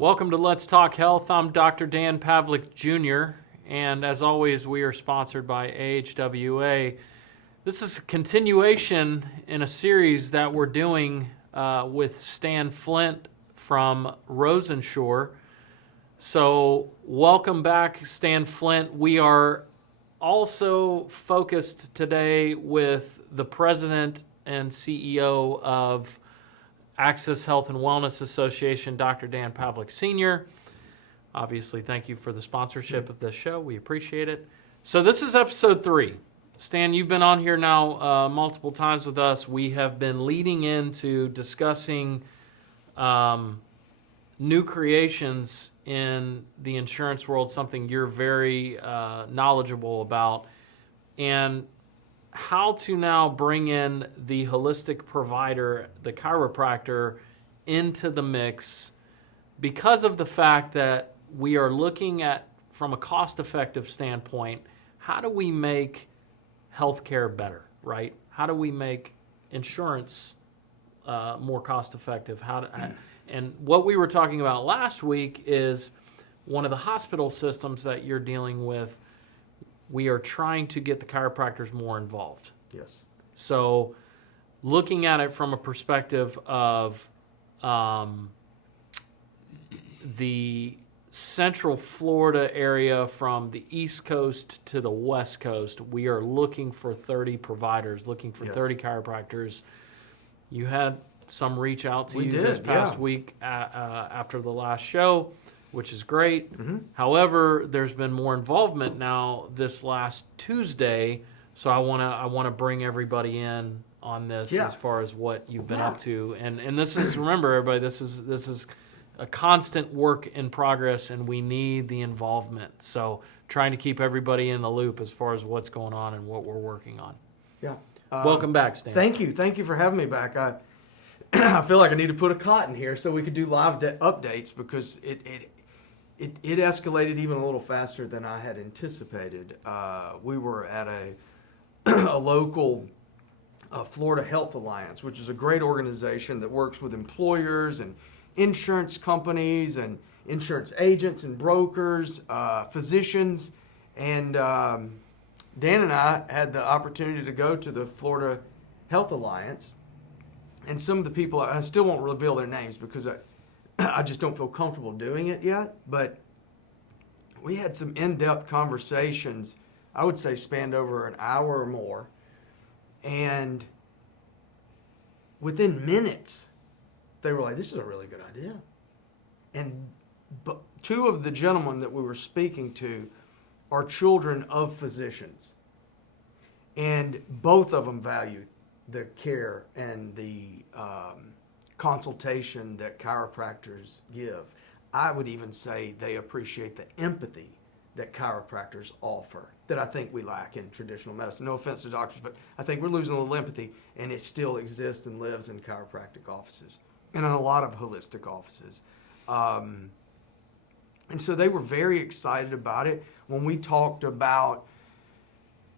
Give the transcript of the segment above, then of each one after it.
Welcome to Let's Talk Health. I'm Dr. Dan Pavlik Jr., and as always, we are sponsored by AHWA. This is a continuation in a series that we're doing with Stan Flint from Rosensure. So welcome back, Stan Flint. We are also focused today with the president and CEO of Access Health and Wellness Association, Dr. Dan Pavlik Sr. Obviously, thank you for the sponsorship of this show. We appreciate it. So this is episode 3. Stan, you've been on here now multiple times with us. We have been leading into discussing new creations in the insurance world, something you're very knowledgeable about, and how to now bring in the holistic provider, the chiropractor, into the mix because of the fact that we are looking at, from a cost-effective standpoint, how do we make healthcare better, right? How do we make insurance more cost-effective? And what we were talking about last week is one of the hospital systems that you're dealing with. We are trying to get the chiropractors more involved. Yes. So looking at it from a perspective of the Central Florida area from the East Coast to the West Coast, we are looking for 30 providers, looking for 30 chiropractors. You had some reach out to you this past week after the last show, which is great. Mm-hmm. However, there's been more involvement now this last Tuesday, so I want to bring everybody in on this as far as what you've been up to. And this is, remember everybody, this is a constant work in progress, and we need the involvement. So trying to keep everybody in the loop as far as what's going on and what we're working on. Yeah. Welcome back, Stan. Thank you for having me back. I feel like I need to put a cot in here so we could do live updates, because it escalated even a little faster than I had anticipated. We were at a local Florida Health Alliance, which is a great organization that works with employers and insurance companies and insurance agents and brokers, physicians. And Dan and I had the opportunity to go to the Florida Health Alliance. And some of the people, I still won't reveal their names because I just don't feel comfortable doing it yet, but we had some in-depth conversations, I would say spanned over an hour or more, and within minutes, they were like, this is a really good idea. And two of the gentlemen that we were speaking to are children of physicians, and both of them value the care and the consultation that chiropractors give. I would even say they appreciate the empathy that chiropractors offer that I think we lack in traditional medicine. No offense to doctors, but I think we're losing a little empathy, and it still exists and lives in chiropractic offices and in a lot of holistic offices. And so they were very excited about it. When we talked about,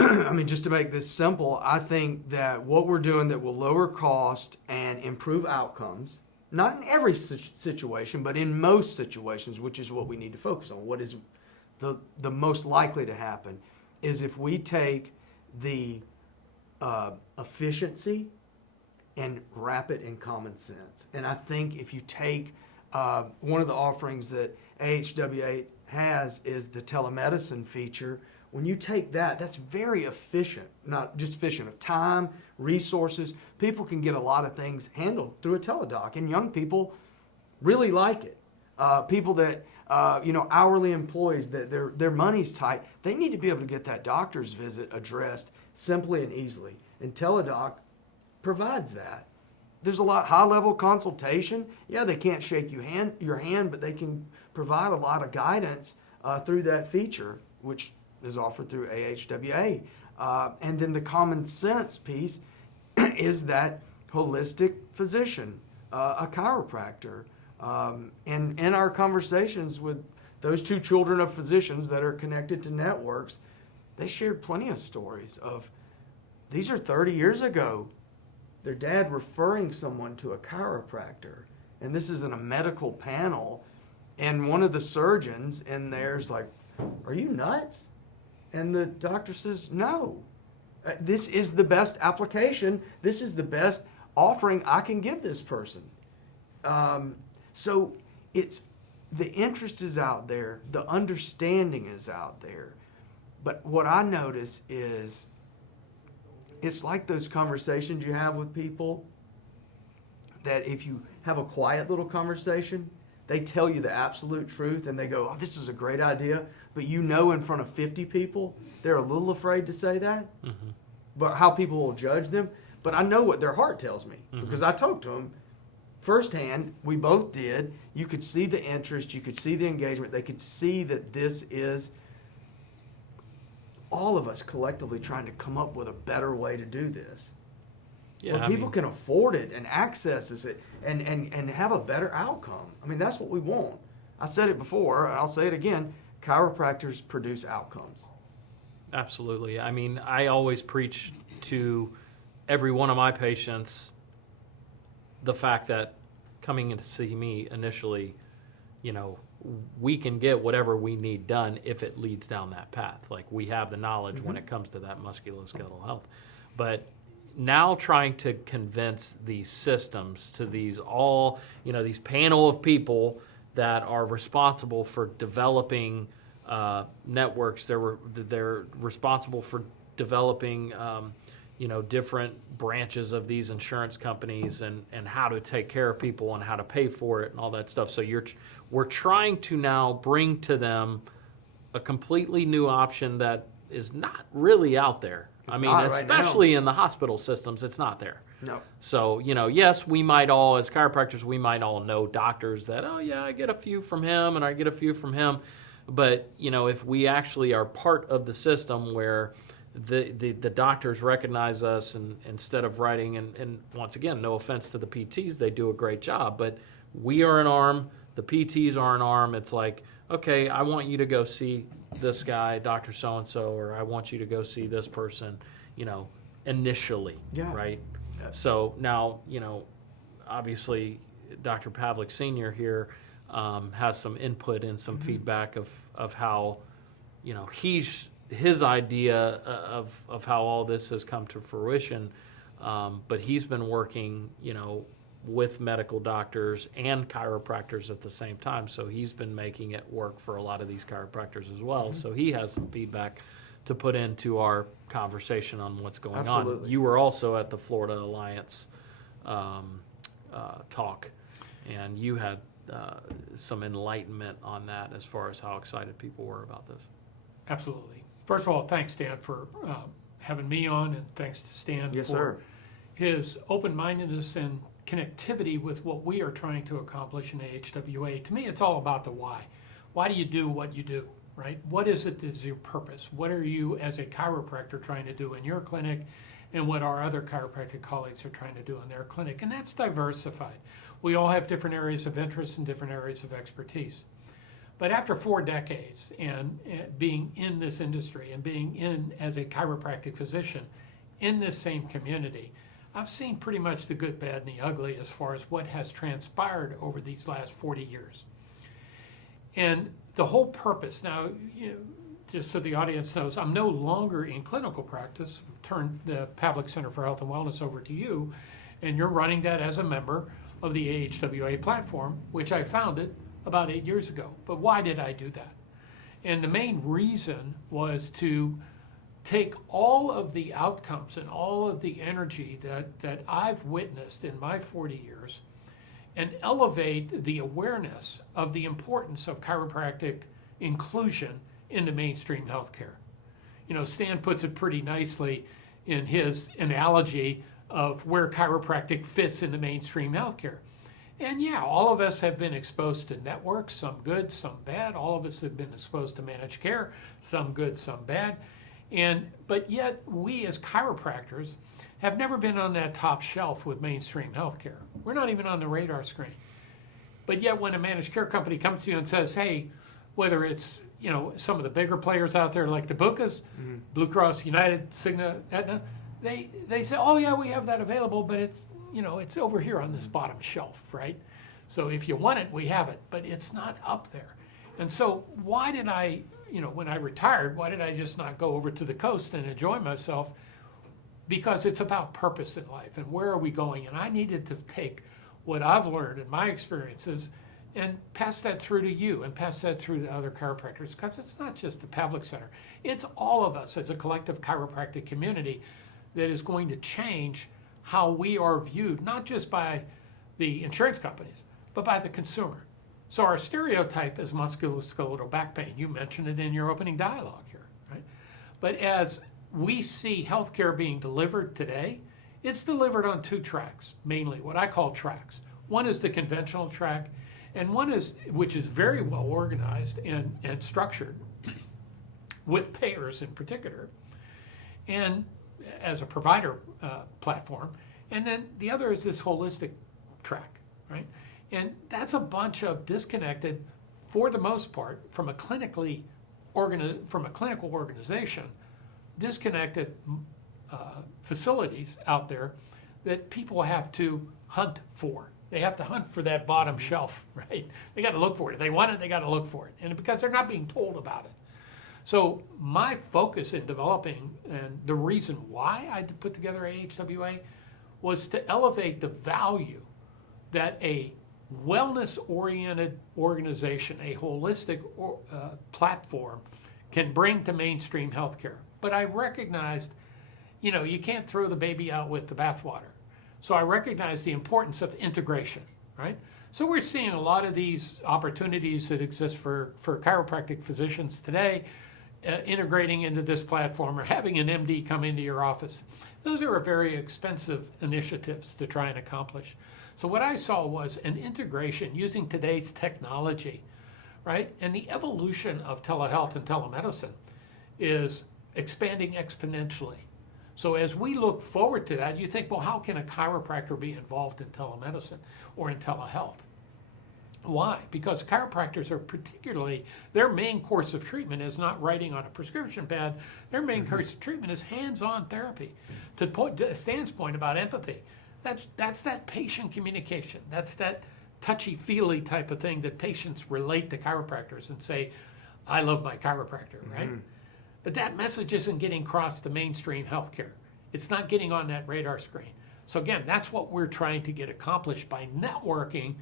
I mean, just to make this simple, I think that what we're doing that will lower cost and improve outcomes, not in every situation, but in most situations, which is what we need to focus on. What is the most likely to happen is if we take the efficiency and wrap it in common sense. And I think if you take one of the offerings that AHWA has is the telemedicine feature. When you take that, that's very efficient, not just efficient of time, resources. People can get a lot of things handled through a teledoc, and young people really like it. People that, hourly employees, that their money's tight, they need to be able to get that doctor's visit addressed simply and easily. And teledoc provides that. There's a lot high-level consultation. Yeah, they can't shake your hand, but they can provide a lot of guidance through that feature, which is offered through AHWA. And then the common sense piece is that holistic physician, a chiropractor. And in our conversations with those two children of physicians that are connected to networks, they shared plenty of stories of, these are 30 years ago, their dad referring someone to a chiropractor. And this is in a medical panel. And one of the surgeons in there's like, "Are you nuts?" And the doctor says, "No, this is the best application. This is the best offering I can give this person." So it's the interest is out there, the understanding is out there. But what I notice is it's like those conversations you have with people that if you have a quiet little conversation, they tell you the absolute truth and they go, "Oh, this is a great idea." But you know in front of 50 people, they're a little afraid to say that. Mm-hmm. But how people will judge them. But I know what their heart tells me because I talked to them firsthand. We both did. You could see the interest. You could see the engagement. They could see that this is all of us collectively trying to come up with a better way to do this. Yeah, where people can afford it and access it and have a better outcome. I mean, that's what we want. I said it before, and I'll say it again. Chiropractors produce outcomes. Absolutely. I mean, I always preach to every one of my patients the fact that coming in to see me initially, you know, we can get whatever we need done if it leads down that path. Like, we have the knowledge when it comes to that musculoskeletal health. But now trying to convince these systems to these all, you know, these panel of people that are responsible for developing networks. They're responsible for developing, you know, different branches of these insurance companies and how to take care of people and how to pay for it and all that stuff. So we're trying to now bring to them a completely new option that is not really out there. I mean, especially in the hospital systems, it's not there. No. So, you know, yes, we might all, as chiropractors, we might all know doctors that, oh, yeah, I get a few from him and I get a few from him. But, you know, if we actually are part of the system where the doctors recognize us and instead of writing, and once again, no offense to the PTs, they do a great job, but we are an arm, the PTs are an arm. It's like, okay, I want you to go see this guy, Dr. So-and-so, or I want you to go see this person, you know, initially, right? Yeah. So now, you know, obviously Dr. Pavlik Sr. here has some input and some feedback of how, you know, his idea of how all this has come to fruition, but he's been working, you know, with medical doctors and chiropractors at the same time. So he's been making it work for a lot of these chiropractors as well. So he has some feedback to put into our conversation on what's going on. You were also at the Florida Alliance talk, and you had some enlightenment on that as far as how excited people were about this. Absolutely. First of all, thanks, Dan, for having me on, and thanks to Stan for his open-mindedness and connectivity with what we are trying to accomplish in AHWA. To me, it's all about the why. Why do you do what you do, right? What is it that's your purpose? What are you as a chiropractor trying to do in your clinic, and what our other chiropractic colleagues are trying to do in their clinic? And that's diversified. We all have different areas of interest and different areas of expertise. But after 4 decades and being in this industry and being in as a chiropractic physician in this same community, I've seen pretty much the good, bad, and the ugly as far as what has transpired over these last 40 years. And the whole purpose, now, you know, just so the audience knows, I'm no longer in clinical practice. I've turned the Pavlik Center for Health and Wellness over to you, and you're running that as a member of the AHWA platform, which I founded about 8 years ago. But why did I do that? And the main reason was to take all of the outcomes and all of the energy that I've witnessed in my 40 years and elevate the awareness of the importance of chiropractic inclusion into mainstream healthcare. You know, Stan puts it pretty nicely in his analogy of where chiropractic fits into mainstream healthcare. And yeah, all of us have been exposed to networks, some good, some bad. All of us have been exposed to managed care, some good, some bad. But yet, we as chiropractors have never been on that top shelf with mainstream healthcare. We're not even on the radar screen. But yet, when a managed care company comes to you and says, hey, whether it's, you know, some of the bigger players out there like the Bucas, Blue Cross, United, Cigna, Aetna, they say, oh yeah, we have that available, but it's, you know, it's over here on this bottom shelf, right? So if you want it, we have it, but it's not up there. And so why did I, when I retired, why did I just not go over to the coast and enjoy myself? Because it's about purpose in life and where are we going? And I needed to take what I've learned in my experiences and pass that through to you and pass that through to other chiropractors, because it's not just the Pavlik Center. It's all of us as a collective chiropractic community that is going to change how we are viewed, not just by the insurance companies, but by the consumer. So our stereotype is musculoskeletal back pain. You mentioned it in your opening dialogue here, right? But as we see healthcare being delivered today, it's delivered on two tracks, mainly what I call tracks. One is the conventional track, and one is, which is very well organized and structured with payers in particular, and as a provider platform. And then the other is this holistic track, right? And that's a bunch of disconnected, for the most part, from a clinical organization, disconnected facilities out there that people have to hunt for. They have to hunt for that bottom shelf, right? They got to look for it. If they want it, they got to look for it. And because they're not being told about it. So my focus in developing, and the reason why I put together AHWA, was to elevate the value that a wellness-oriented organization, a holistic platform, can bring to mainstream healthcare. But I recognized, you can't throw the baby out with the bathwater. So I recognize the importance of integration, right? So we're seeing a lot of these opportunities that exist for chiropractic physicians today, integrating into this platform or having an MD come into your office. Those are very expensive initiatives to try and accomplish. So what I saw was an integration using today's technology, right? And the evolution of telehealth and telemedicine is expanding exponentially. So as we look forward to that, you think, well, how can a chiropractor be involved in telemedicine or in telehealth? Why? Because chiropractors are particularly, their main course of treatment is not writing on a prescription pad. Their main course of treatment is hands-on therapy. To Stan's point about empathy, that's that patient communication. That's that touchy-feely type of thing that patients relate to chiropractors and say, I love my chiropractor, right? But that message isn't getting across to mainstream healthcare. It's not getting on that radar screen. So again, that's what we're trying to get accomplished by networking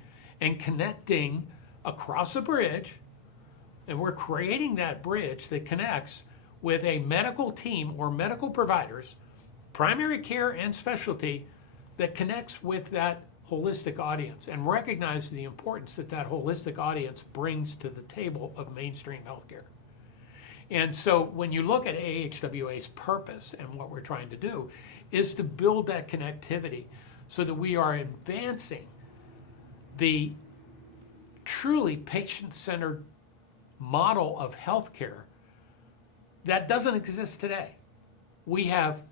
and connecting across a bridge. And we're creating that bridge that connects with a medical team or medical providers, primary care and specialty, that connects with that holistic audience and recognize the importance that that holistic audience brings to the table of mainstream healthcare. And so when you look at AHWA's purpose and what we're trying to do is to build that connectivity so that we are advancing the truly patient-centered model of healthcare that doesn't exist today. We have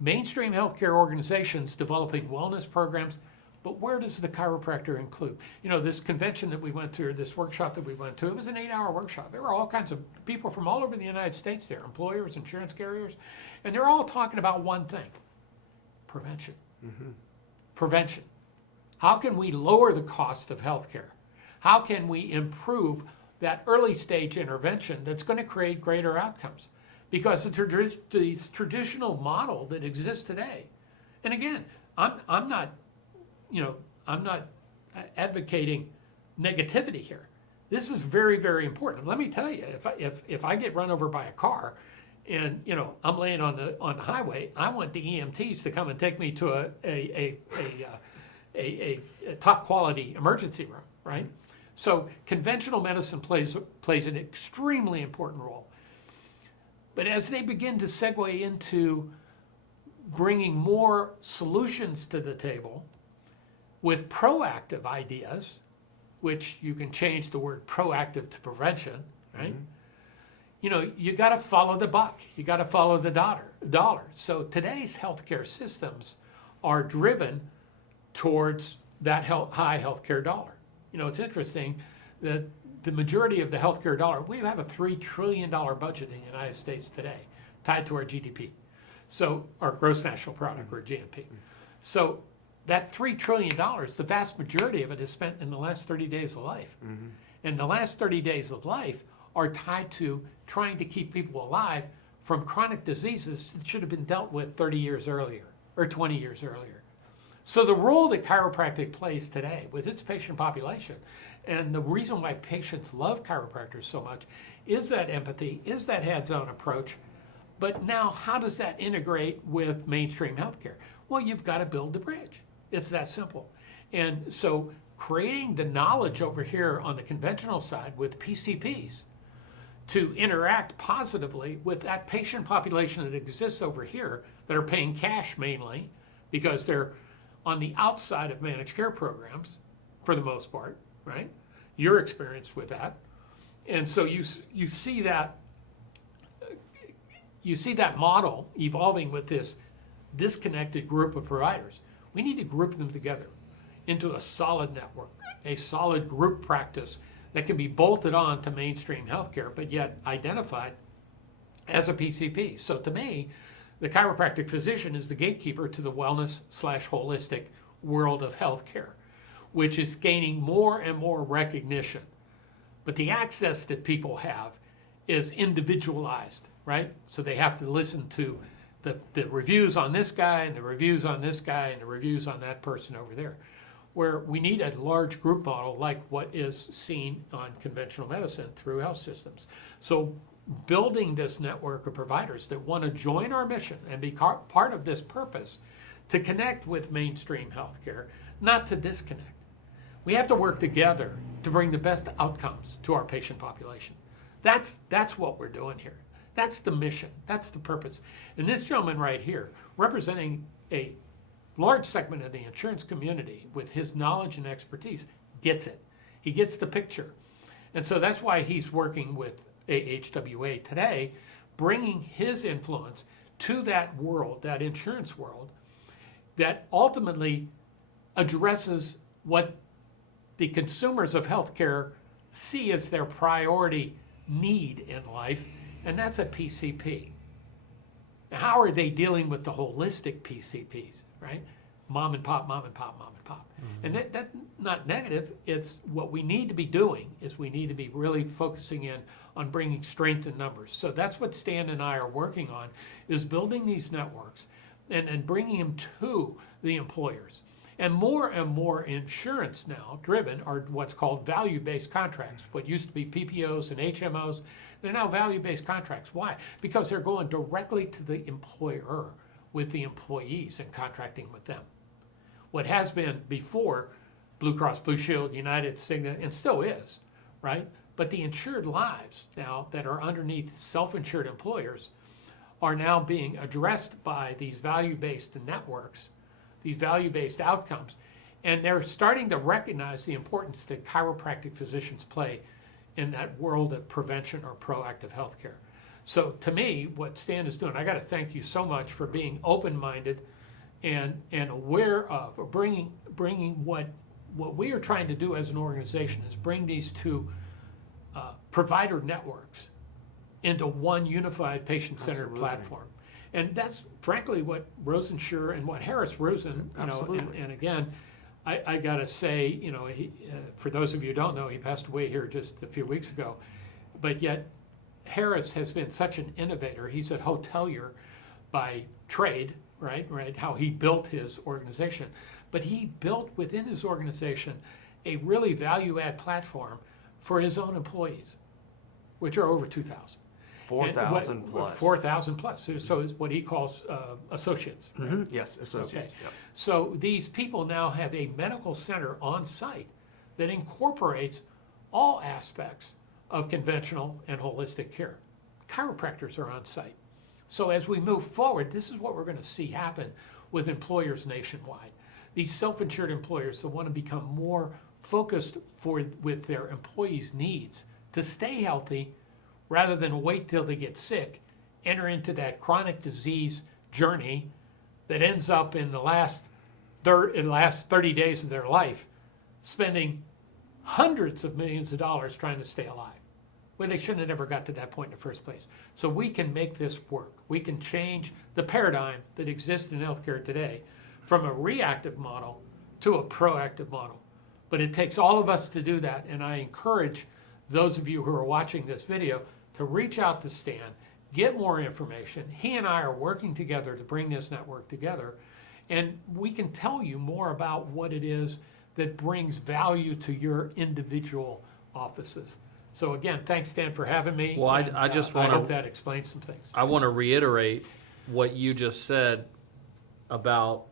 mainstream healthcare organizations developing wellness programs, but where does the chiropractor include? This convention that we went to, this workshop that we went to, it was an 8-hour workshop. There were all kinds of people from all over the United States there, employers, insurance carriers, and they're all talking about one thing: prevention. Prevention. How can we lower the cost of healthcare? How can we improve that early stage intervention that's going to create greater outcomes? Because the traditional model that exists today, and again, I'm not advocating negativity here. This is very, very important. Let me tell you, if I get run over by a car, and I'm laying on the highway, I want the EMTs to come and take me to a top quality emergency room, right? So conventional medicine plays an extremely important role. But as they begin to segue into bringing more solutions to the table with proactive ideas, which you can change the word proactive to prevention, right? You got to follow the buck. You got to follow the dollar. So today's healthcare systems are driven towards that high healthcare dollar. It's interesting that the majority of the healthcare dollar, we have a $3 trillion budget in the United States today, tied to our GDP. So our gross national product, or GNP. So that $3 trillion, the vast majority of it is spent in the last 30 days of life. And the last 30 days of life are tied to trying to keep people alive from chronic diseases that should have been dealt with 30 years earlier or 20 years earlier. So the role that chiropractic plays today with its patient population, and the reason why patients love chiropractors so much, is that empathy, is that hands-on approach. But now, how does that integrate with mainstream healthcare? Well, you've got to build the bridge. It's that simple. And so creating the knowledge over here on the conventional side with PCPs to interact positively with that patient population that exists over here that are paying cash mainly because they're on the outside of managed care programs for the most part, right? You're experienced with that. And so you see that model evolving with this disconnected group of providers. We need to group them together into a solid network, a solid group practice that can be bolted on to mainstream healthcare, but yet identified as a PCP. So to me, the chiropractic physician is the gatekeeper to the wellness/holistic world of healthcare, which is gaining more and more recognition. But the access that people have is individualized, right? So they have to listen to the reviews on this guy and the reviews on this guy and the reviews on that person over there, where we need a large group model like what is seen on conventional medicine through health systems. So building this network of providers that want to join our mission and be part of this purpose to connect with mainstream healthcare, not to disconnect. We have to work together to bring the best outcomes to our patient population. That's what we're doing here. That's the mission. That's the purpose. And this gentleman right here, representing a large segment of the insurance community with his knowledge and expertise, gets it. He gets the picture. And so that's why he's working with AHWA today, bringing his influence to that world, that insurance world, that ultimately addresses what the consumers of healthcare see as their priority need in life, and that's a PCP. Now, how are they dealing with the holistic PCPs, right? Mom and pop, mom and pop, mom and pop. And that's not negative. It's what we need to be doing is we need to be really focusing in on bringing strength in numbers. So that's what Stan and I are working on, is building these networks and bringing them to the employers. And more insurance now driven are what's called value-based contracts. What used to be PPOs and HMOs, they're now value-based contracts. Why? Because they're going directly to the employer with the employees and contracting with them. What has been before Blue Cross Blue Shield, United, Cigna, and still is, right? But the insured lives now that are underneath self-insured employers are now being addressed by these value-based networks, these value-based outcomes, and they're starting to recognize the importance that chiropractic physicians play in that world of prevention or proactive healthcare. So to me, what Stan is doing, I got to thank you so much for being open-minded and aware of, or bringing what we are trying to do as an organization is bring these two provider networks into one unified patient-centered platform. And that's frankly what Rosensure and what Harris Rosen, and again, I gotta say, for those of you who don't know, he passed away here just a few weeks ago, but yet Harris has been such an innovator. He's a hotelier by trade, right? How he built his organization, but he built within his organization a really value-add platform for his own employees, which are over 2,000. 4,000 plus. 4,000 plus. So it's what he calls associates. Right? Mm-hmm. Yes, associates. Okay. Yep. So these people now have a medical center on site that incorporates all aspects of conventional and holistic care. Chiropractors are on site. So as we move forward, this is what we're going to see happen with employers nationwide. These self-insured employers that want to become more focused with their employees' needs to stay healthy rather than wait till they get sick, enter into that chronic disease journey that ends up in the last 30 days of their life spending hundreds of millions of dollars trying to stay alive, where they shouldn't have ever got to that point in the first place. So we can make this work. We can change the paradigm that exists in healthcare today from a reactive model to a proactive model. But it takes all of us to do that, and I encourage those of you who are watching this video to reach out to Stan, get more information. He and I are working together to bring this network together, and we can tell you more about what it is that brings value to your individual offices. So again, thanks, Stan, for having me. Well, and, I just I want hope to that explains some things. I want to reiterate what you just said about,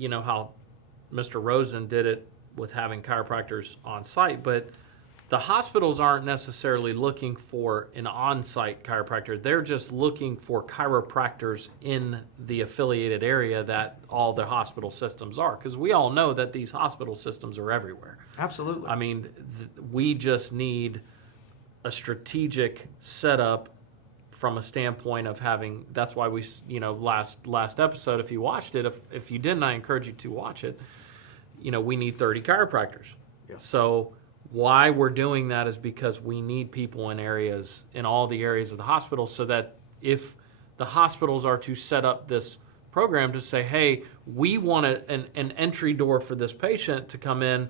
how Mr. Rosen did it with having chiropractors on site, but the hospitals aren't necessarily looking for an on-site chiropractor. They're just looking for chiropractors in the affiliated area that all the hospital systems are, because we all know that these hospital systems are everywhere. Absolutely. I mean, we just need a strategic setup from a standpoint of having. That's why we, last episode, if you watched it, if you didn't, I encourage you to watch it. We need 30 chiropractors. Yeah. So why we're doing that is because we need people in all the areas of the hospital, so that if the hospitals are to set up this program to say, hey, we want an entry door for this patient to come in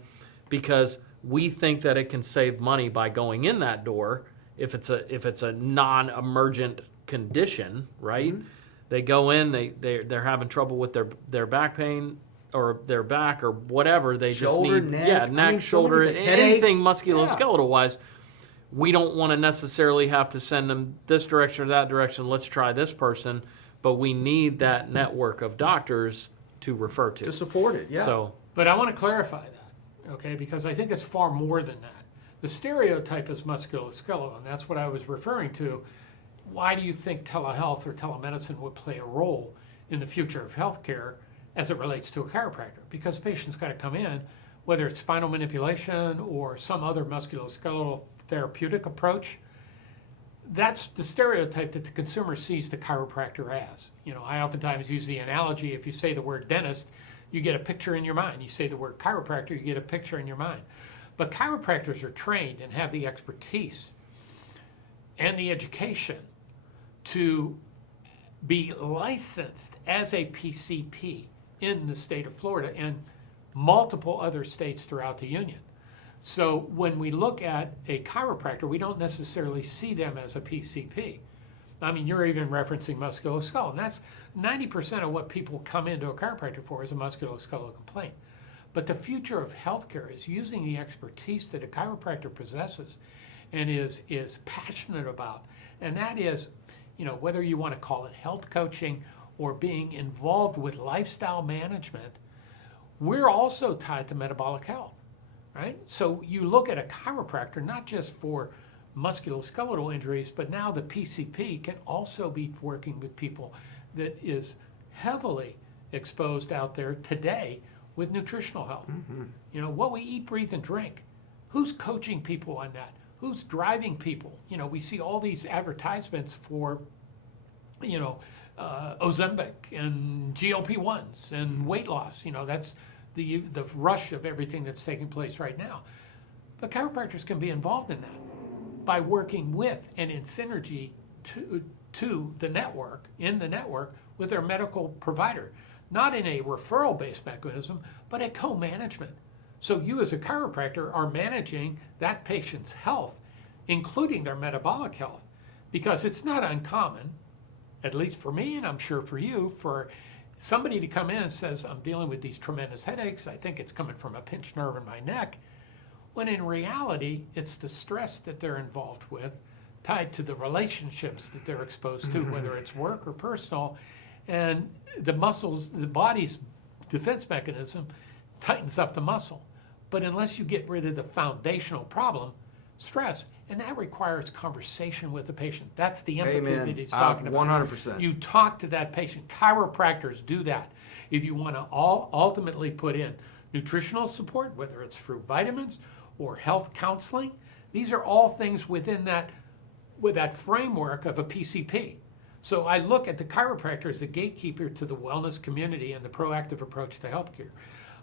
because we think that it can save money by going in that door if it's a non-emergent condition, right? Mm-hmm. They go in, they're having trouble with their back pain or their back or whatever. They shoulder, just need neck, neck, shoulder, anything headaches. musculoskeletal wise. We don't want to necessarily have to send them this direction or that direction. Let's try this person, but we need that network of doctors to refer to support it. Yeah. So, But I want to clarify that, okay, because I think it's far more than that. The stereotype is musculoskeletal, and that's what I was referring to. Why do you think telehealth or telemedicine would play a role in the future of healthcare as it relates to a chiropractor? Because the patient's got to come in, whether it's spinal manipulation or some other musculoskeletal therapeutic approach. That's the stereotype that the consumer sees the chiropractor as. I oftentimes use the analogy, if you say the word dentist, you get a picture in your mind. You say the word chiropractor, you get a picture in your mind. But chiropractors are trained and have the expertise and the education to be licensed as a PCP in the state of Florida and multiple other states throughout the union. So when we look at a chiropractor, we don't necessarily see them as a PCP. I mean, you're even referencing musculoskeletal, and that's 90% of what people come into a chiropractor for is a musculoskeletal complaint. But the future of healthcare is using the expertise that a chiropractor possesses and is passionate about. And that is, whether you want to call it health coaching or being involved with lifestyle management, we're also tied to metabolic health, right? So you look at a chiropractor, not just for musculoskeletal injuries, but now the PCP can also be working with people that is heavily exposed out there today with nutritional health. Mm-hmm. What we eat, breathe, and drink. Who's coaching people on that? Who's driving people? We see all these advertisements for, Ozempic and GLP-1s and weight loss. That's the rush of everything that's taking place right now. But chiropractors can be involved in that by working with and in synergy to the network, with their medical provider. Not in a referral-based mechanism, but a co-management. So you as a chiropractor are managing that patient's health, including their metabolic health, because it's not uncommon, at least for me and I'm sure for you, for somebody to come in and says, I'm dealing with these tremendous headaches, I think it's coming from a pinched nerve in my neck, when in reality, it's the stress that they're involved with, tied to the relationships that they're exposed to, whether it's work or personal, and the body's defense mechanism tightens up the muscle. But unless you get rid of the foundational problem, stress, and that requires conversation with the patient. That's the empathy that he's talking about. 100%. You talk to that patient. Chiropractors do that. If you want to ultimately put in nutritional support, whether it's through vitamins or health counseling, these are all things within that framework of a PCP. So I look at the chiropractor as the gatekeeper to the wellness community and the proactive approach to healthcare.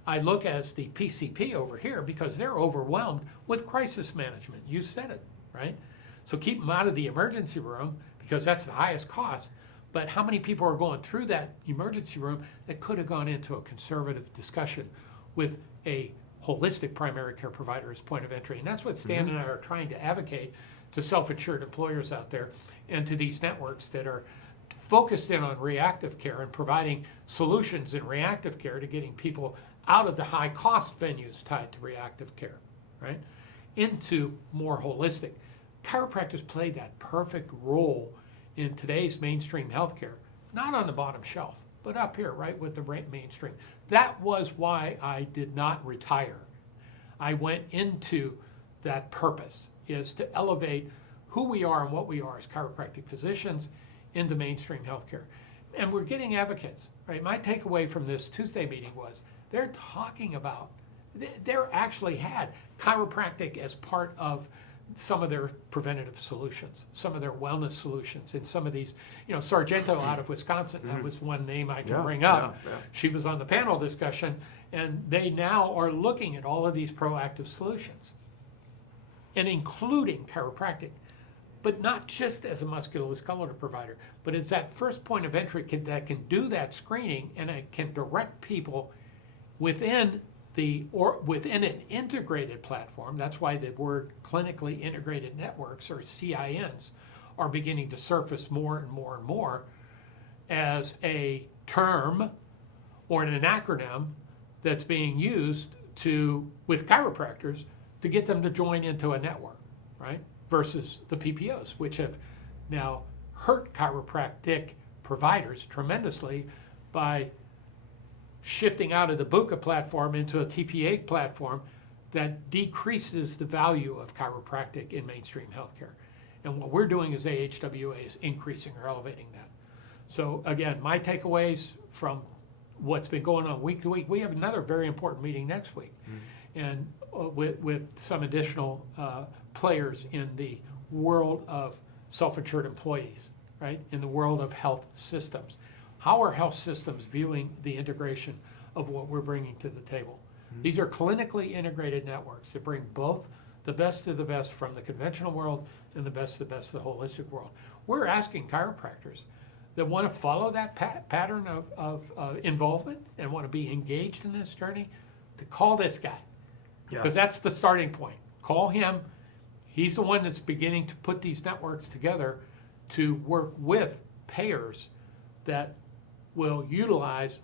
I look as the PCP over here because they're overwhelmed with crisis management. You said it, right? So keep them out of the emergency room because that's the highest cost. But how many people are going through that emergency room that could have gone into a conservative discussion with a holistic primary care provider as point of entry? And that's what Stan and I are trying to advocate to self-insured employers out there and to these networks that are focused in on reactive care and providing solutions in reactive care to getting people out of the high-cost venues tied to reactive care, right, into more holistic. Chiropractors played that perfect role in today's mainstream healthcare, not on the bottom shelf, but up here, right, with the mainstream. That was why I did not retire. I went into that purpose, is to elevate who we are and what we are as chiropractic physicians into mainstream healthcare. And we're getting advocates, right? My takeaway from this Tuesday meeting was they're talking about, they're actually had chiropractic as part of some of their preventative solutions, some of their wellness solutions, and some of these, Sargento out of Wisconsin, that was one name I can bring up. Yeah. She was on the panel discussion, and they now are looking at all of these proactive solutions, and including chiropractic, but not just as a musculoskeletal provider, but as that first point of entry that can do that screening, and it can direct people within an integrated platform. That's why the word clinically integrated networks, or CINs, are beginning to surface more and more and more as a term or an acronym that's being used with chiropractors to get them to join into a network, right? Versus the PPOs, which have now hurt chiropractic providers tremendously by shifting out of the BUCA platform into a TPA platform that decreases the value of chiropractic in mainstream healthcare. And what we're doing as AHWA is increasing or elevating that. So again, my takeaways from what's been going on week to week, we have another very important meeting next week, and with some additional players in the world of self-insured employees, right? In the world of health systems. How are health systems viewing the integration of what we're bringing to the table? These are clinically integrated networks that bring both the best of the best from the conventional world and the best of the best of the holistic world. We're asking chiropractors that want to follow that pattern of involvement and want to be engaged in this journey to call this guy, because that's the starting point. Call him. He's the one that's beginning to put these networks together to work with payers that will utilize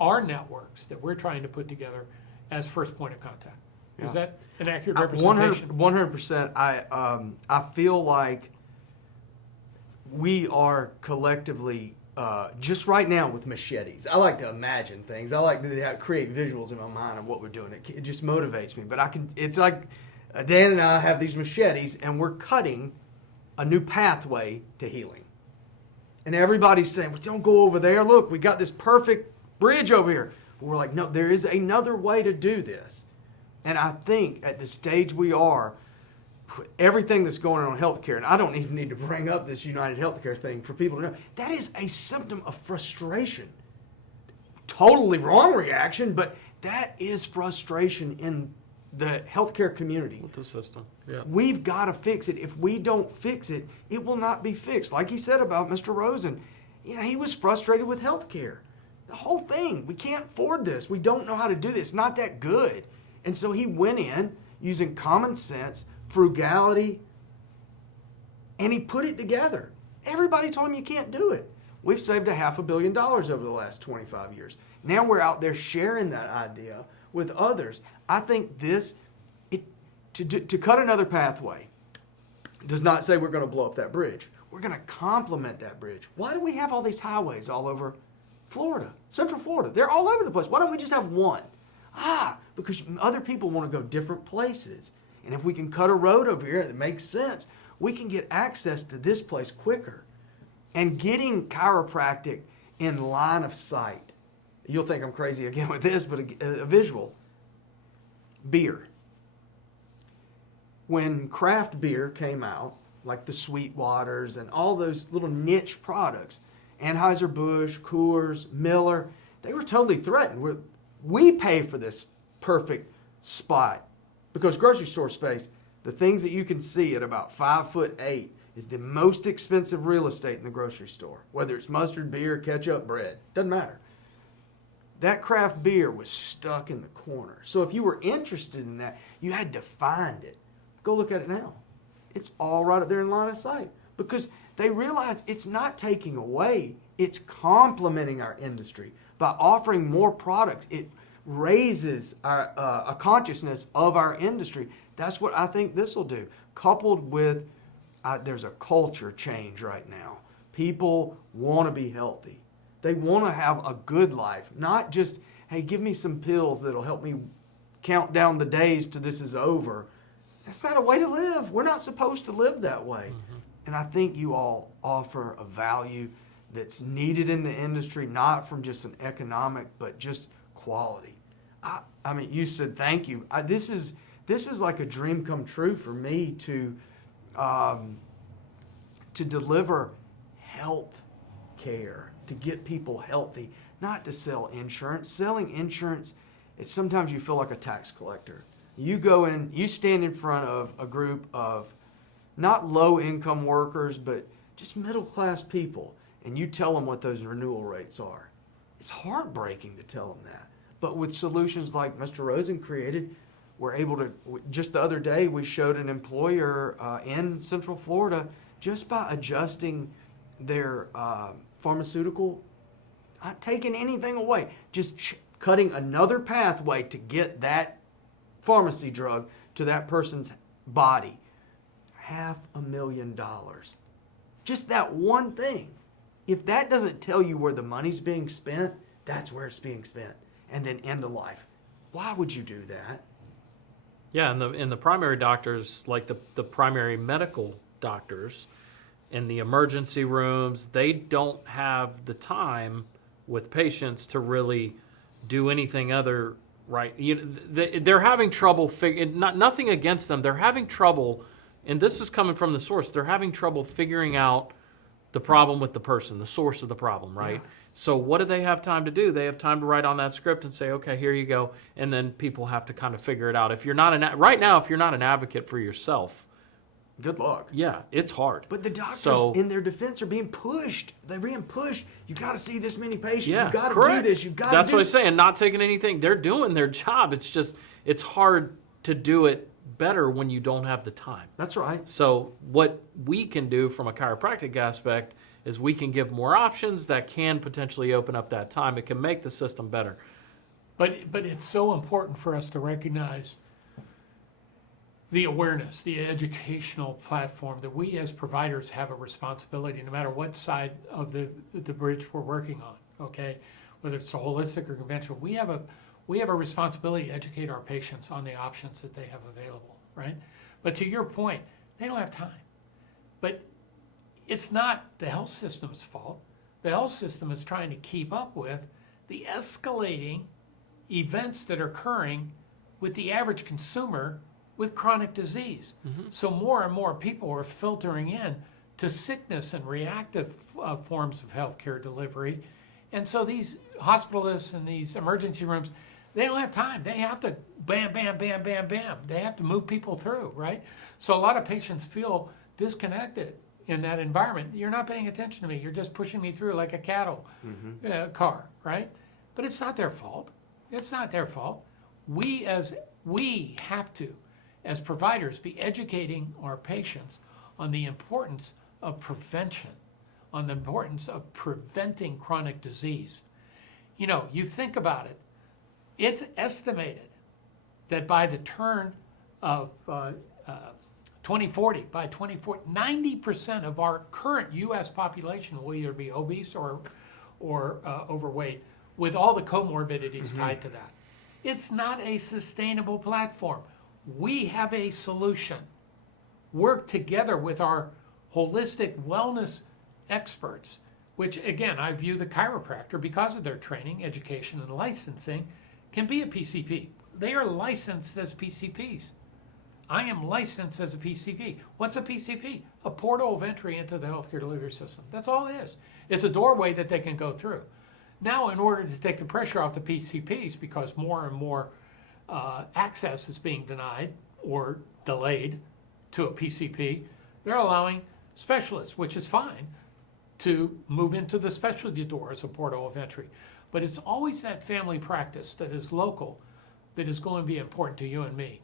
our networks that we're trying to put together as first point of contact. Is that an accurate representation? 100%. I feel like we are collectively, just right now with machetes. I like to imagine things. I like to create visuals in my mind of what we're doing. It just motivates me. But it's like Dan and I have these machetes, and we're cutting a new pathway to healing. And everybody's saying, well, don't go over there. Look, we got this perfect bridge over here. But we're like, no, there is another way to do this. And I think at the stage we are, everything that's going on in healthcare, and I don't even need to bring up this United Healthcare thing for people to know, that is a symptom of frustration. Totally wrong reaction, but that is frustration in the healthcare community. With the system. Yeah. We've got to fix it. If we don't fix it, it will not be fixed. Like he said about Mr. Rosen, he was frustrated with healthcare. The whole thing, we can't afford this. We don't know how to do this. It's not that good. And so he went in using common sense, frugality, and he put it together. Everybody told him you can't do it. We've saved $500 million over the last 25 years. Now we're out there sharing that idea with others. I think to cut another pathway does not say we're going to blow up that bridge. We're going to complement that bridge. Why do we have all these highways all over Florida, Central Florida? They're all over the place. Why don't we just have one? Because other people want to go different places. And if we can cut a road over here that makes sense, we can get access to this place quicker. And getting chiropractic in line of sight. You'll think I'm crazy again with this, but a visual. Beer. When craft beer came out, like the Sweetwaters and all those little niche products, Anheuser-Busch, Coors, Miller, they were totally threatened. We pay for this perfect spot because grocery store space, the things that you can see at about 5'8", is the most expensive real estate in the grocery store, whether it's mustard, beer, ketchup, bread, doesn't matter. That craft beer was stuck in the corner. So if you were interested in that, you had to find it. Go look at it now. It's all right up there in line of sight because they realize it's not taking away, it's complementing our industry. By offering more products, it raises our a consciousness of our industry. That's what I think this will do. Coupled with, there's a culture change right now. People want to be healthy. They want to have a good life, not just, hey, give me some pills that'll help me count down the days till this is over. That's not a way to live. We're not supposed to live that way. Mm-hmm. And I think you all offer a value that's needed in the industry, not from just an economic, but just quality. I mean, you said thank you. This is like a dream come true for me to deliver health care, to get people healthy, not to sell insurance. Selling insurance, it's sometimes you feel like a tax collector. You go in, you stand in front of a group of not low-income workers, but just middle-class people, and you tell them what those renewal rates are. It's heartbreaking to tell them that. But with solutions like Mr. Rosen created, we're able to, just the other day, we showed an employer in Central Florida, just by adjusting their pharmaceutical, not taking anything away, just cutting another pathway to get pharmacy drug to that person's body. $500,000. Just that one thing. If that doesn't tell you where the money's being spent, that's where it's being spent. And then end of life. Why would you do that? Yeah, and the primary doctors, like the primary medical doctors in the emergency rooms, they don't have the time with patients to really do anything other, right? They're having trouble nothing against them. They're having trouble, and this is coming from the source, they're having trouble figuring out the problem with the person, the source of the problem, right? Yeah. So what do they have time to do? They have time to write on that script and say, okay, here you go. And then people have to kind of figure it out. If you're not right now, if you're not an advocate for yourself, good luck. Yeah, it's hard. But the doctors, in their defense, are being pushed. They're being pushed. You got to see this many patients. Yeah, you got to correct. do this. You got to. That's what I'm saying. Not taking anything. They're doing their job. It's just it's hard to do it better when you don't have the time. That's right. So what we can do from a chiropractic aspect is we can give more options that can potentially open up that time. It can make the system better. But it's so important for us to recognize the awareness, the educational platform that we as providers have a responsibility, no matter what side of the bridge we're working on, okay? Whether it's a holistic or conventional, we have a responsibility to educate our patients on the options that they have available, right? But to your point, they don't have time. But it's not the health system's fault. The health system is trying to keep up with the escalating events that are occurring with the average consumer with chronic disease. Mm-hmm. So more and more people are filtering in to sickness and reactive forms of healthcare delivery. And so these hospitalists and these emergency rooms, they don't have time. They have to bam, bam, bam, bam, bam. They have to move people through, right? So a lot of patients feel disconnected in that environment. You're not paying attention to me. You're just pushing me through like a cattle car, right? But it's not their fault. It's not their fault. We have to, as providers, be educating our patients on the importance of prevention, on the importance of preventing chronic disease. You know, you think about it, it's estimated that by the turn of 2040, 90% of our current U.S. population will either be obese or overweight, with all the comorbidities tied to that. It's not a sustainable platform. We have a solution. Work together with our holistic wellness experts, which again, I view the chiropractor, because of their training, education, and licensing, can be a PCP. They are licensed as PCPs. I am licensed as a PCP. What's a PCP? A portal of entry into the healthcare delivery system. That's all it is. It's a doorway that they can go through. Now, in order to take the pressure off the PCPs, because more and more access is being denied or delayed to a PCP, they're allowing specialists, which is fine, to move into the specialty door as a portal of entry. But it's always that family practice that is local that is going to be important to you and me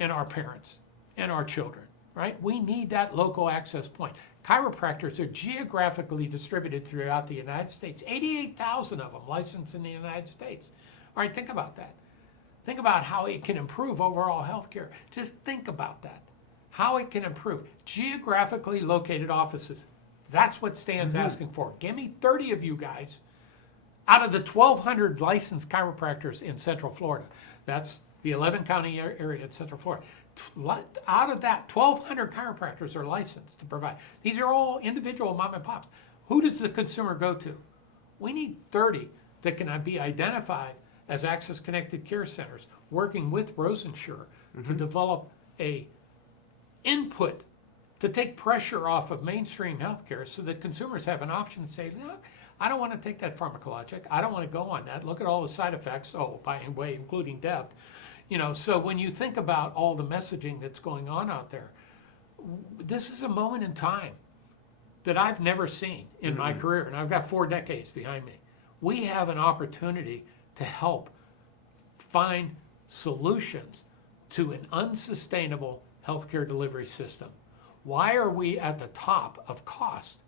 and our parents and our children, right? We need that local access point. Chiropractors are geographically distributed throughout the United States, 88,000 of them licensed in the United States. All right, think about that. Think about how it can improve overall health care. Just think about that. How it can improve. Geographically located offices. That's what Stan's asking for. Give me 30 of you guys out of the 1,200 licensed chiropractors in Central Florida. That's the 11 county area in Central Florida. Out of that, 1,200 chiropractors are licensed to provide. These are all individual mom and pops. Who does the consumer go to? We need 30 that can be identified as access connected care centers, working with Rosensure to develop a input to take pressure off of mainstream healthcare so that consumers have an option to say, look, I don't want to take that pharmacologic. I don't want to go on that. Look at all the side effects. Oh, by the way, including death. So when you think about all the messaging that's going on out there, this is a moment in time that I've never seen in my career, and I've got 4 decades behind me. We have an opportunity to help find solutions to an unsustainable healthcare delivery system. Why are we at the top of cost?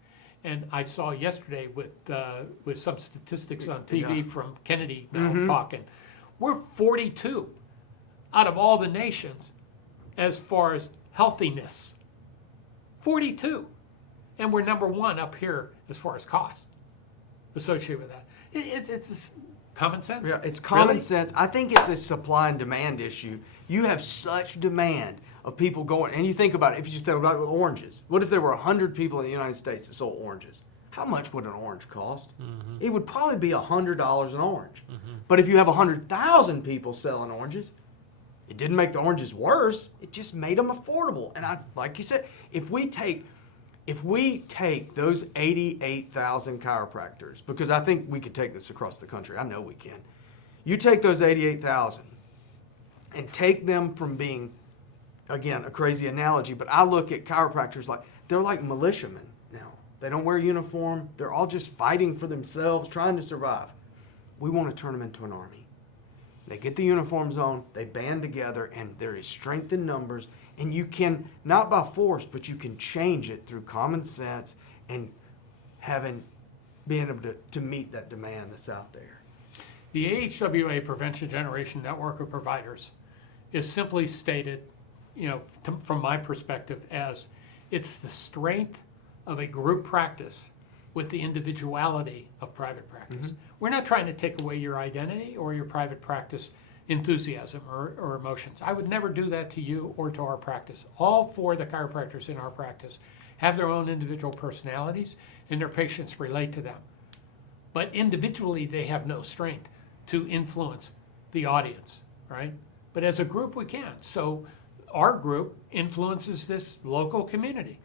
And I saw yesterday with some statistics on TV from Kennedy talking, we're 42 out of all the nations as far as healthiness. 42. And we're number 1 up here as far as cost associated with that. It's common sense. Yeah, it's common sense. I think it's a supply and demand issue. You have such demand of people going, and you think about it, if you just think about it with oranges. What if there were 100 people in the United States that sold oranges? How much would an orange cost? It would probably be $100 an orange. But if you have 100,000 people selling oranges, it didn't make the oranges worse. It just made them affordable. And like you said, if we take those 88,000 chiropractors, because I think we could take this across the country. I know we can. You take those 88,000 and take them from being, again, a crazy analogy, but I look at chiropractors like they're like militiamen now. They don't wear a uniform. They're all just fighting for themselves, trying to survive. We want to turn them into an army. They get the uniforms on, they band together, and there is strength in numbers. And you can, not by force, but you can change it through common sense and being able to meet that demand that's out there. The AHWA Prevention Generation Network of Providers is simply stated, from my perspective, as it's the strength of a group practice with the individuality of private practice. We're not trying to take away your identity or your private practice enthusiasm or emotions. I would never do that to you or to our practice. All 4 of the chiropractors in our practice have their own individual personalities, and their patients relate to them. But individually, they have no strength to influence the audience, right? But as a group, we can. So our group influences this local community.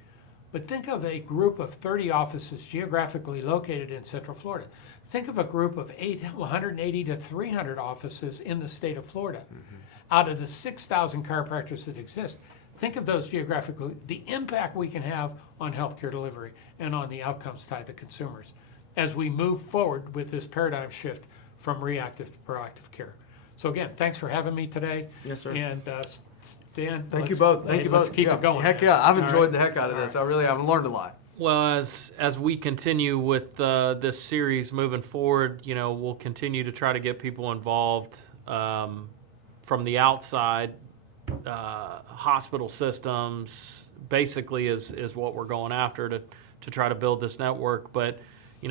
But think of a group of 30 offices geographically located in Central Florida. Think of a group of 180 to 300 offices in the state of Florida. Out of the 6,000 chiropractors that exist, think of those geographically, the impact we can have on healthcare delivery and on the outcomes tied to consumers as we move forward with this paradigm shift from reactive to proactive care. So again, thanks for having me today. Yes, sir. And Dan, Thank you both. Let's keep it going. Heck man. yeah, I've All enjoyed right. the heck out of this. All I really have learned a lot. Well, as we continue with this series moving forward, we'll continue to try to get people involved from the outside. Hospital systems basically is what we're going after to try to build this network. But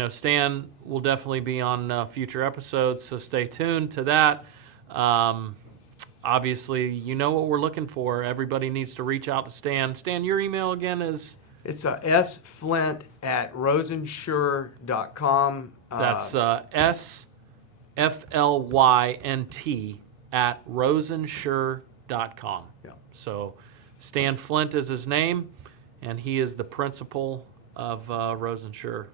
Stan will definitely be on future episodes, so stay tuned to that. Obviously, what we're looking for. Everybody needs to reach out to Stan. Stan, your email again is? It's sflynt@rosensure.com. That's SFLYNT@rosensure.com. Yeah. So Stan Flint is his name, and he is the principal of Rosensure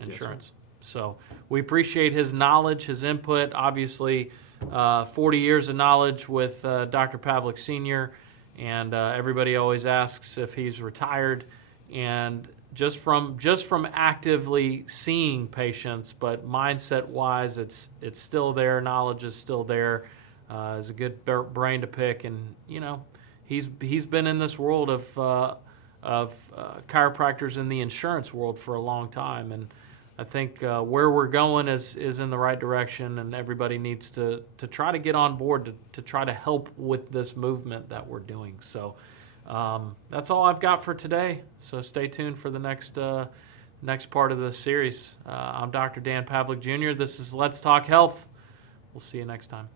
Insurance. So we appreciate his knowledge, his input. Obviously, 40 years of knowledge with Dr. Pavlik Sr., and everybody always asks if he's retired. and just from actively seeing patients, but mindset wise, it's still there. Knowledge is still there. Is a good brain to pick, and he's been in this world of chiropractors in the insurance world for a long time, and I think where we're going is in the right direction, and everybody needs to try to get on board to try to help with this movement that we're doing. So that's all I've got for today. So stay tuned for the next part of the series. I'm Dr. Dan Pavlik Jr. This is Let's Talk Health. We'll see you next time.